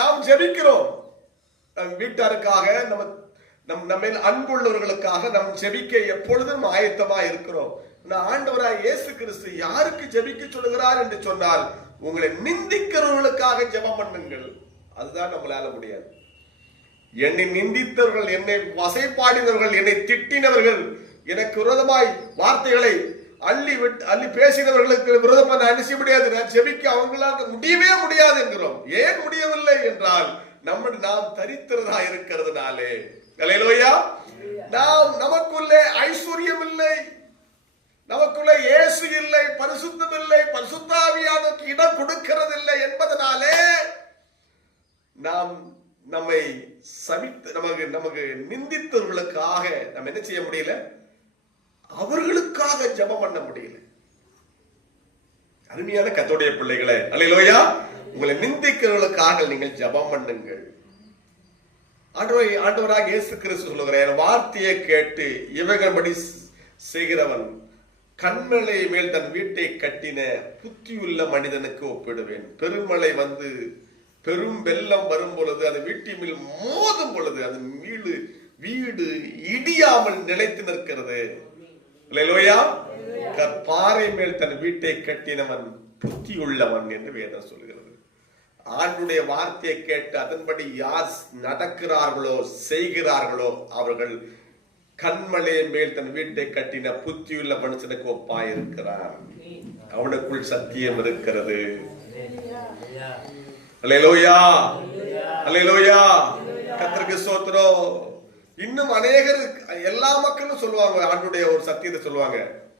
நாம் ஜெபிக்கிறோம். நம் வீட்டாருக்காக, நம்ம அன்புள்ளவர்களுக்காக நாம் ஜெபிக்க எப்பொழுதும் ஆயத்தமா இருக்கிறோம். ஆண்டவராய் இயேசு கிறிஸ்து யாருக்கு ஜெபிக்க சொல்லுகிறார் என்று சொன்னால், உங்களை நிந்திக்கிறவர்களுக்காக ஜெபம் பண்ணுங்கள். அதுதான் நம்மளால முடியாது. என்னை நிந்தித்தவர்கள், என்னை வசைப்பாடினவர்கள், என்னை திட்டினவர்கள், எனக்கு விரோதமாய் வார்த்தைகளை அள்ளி பேசினவர்களுக்கு விரோதமா நான் என்ன செய்ய முடியாது? நான் ஜெபிக்க அவங்களால முடியவே முடியாது என்கிறோம். ஏன் முடியவில்லை என்றால், நாம் தரித்திரதா இருக்கிறதுனாலே. அல்லேலூயா. நமக்குள்ளே ஐஸ்வர்யம் இல்லை, நமக்குள்ள இயேசு இல்லை, பரிசுத்தம் இல்லை, பரிசுத்த ஆவியானவருக்கு இடம் கொடுக்கிறது இல்லை என்பதனாலே நாம் நம்மை நமக்கு நிந்தித்தவர்களுக்காக நம்ம என்ன செய்ய முடியல? அவர்களுக்காக ஜெபம் பண்ண முடியல. அருமையான கர்த்தருடைய பிள்ளைகளே, அல்லேலூயா, உங்களை நிந்திக்கிறவர்களுக்காக நீங்கள் ஜெபம் பண்ணுங்கள். ஆண்டவராக இயேசு கிறிஸ்து சொல்லுகிறார், வார்த்தையை கேட்டு இவைகள்படி செய்கிறவன் கண்மலை மேல் தன் வீட்டை கட்டின புத்தியுள்ள மனிதனுக்கு ஒப்பிடுவேன். பெருமழை வந்து பெரும் வெள்ளம் வரும் பொழுது அது வீட்டின் மேல் மோதும் பொழுது அது வீடு இடியாமல் நிலைத்து நிற்கிறது. அல்லேலூயா. பாறை மேல் தன் வீட்டை கட்டினவன் புத்தியுள்ளவன் என்று வேதம் சொல்கிறது. ஆண்டுடைய வார்த்தையை கேட்டு அதன்படி யார் நடக்கிறார்களோ செய்கிறார்களோ அவர்கள் கண்மலையை மேல் தன் வீட்டை கட்டின புத்தியுள்ள மனுஷனுக்கு ஒப்பாய் இருக்கிறார். அவனுக்குள் சத்தியம் இருக்கிறது. அல்லேலூயா, அல்லேலூயா, கர்த்தருக்கு ஸ்தோத்திரம். இன்னும் அநேகர், எல்லா மக்களும் சொல்லுவாங்க, ஆண்டுடைய ஒரு சத்தியத்தை சொல்லுவாங்க.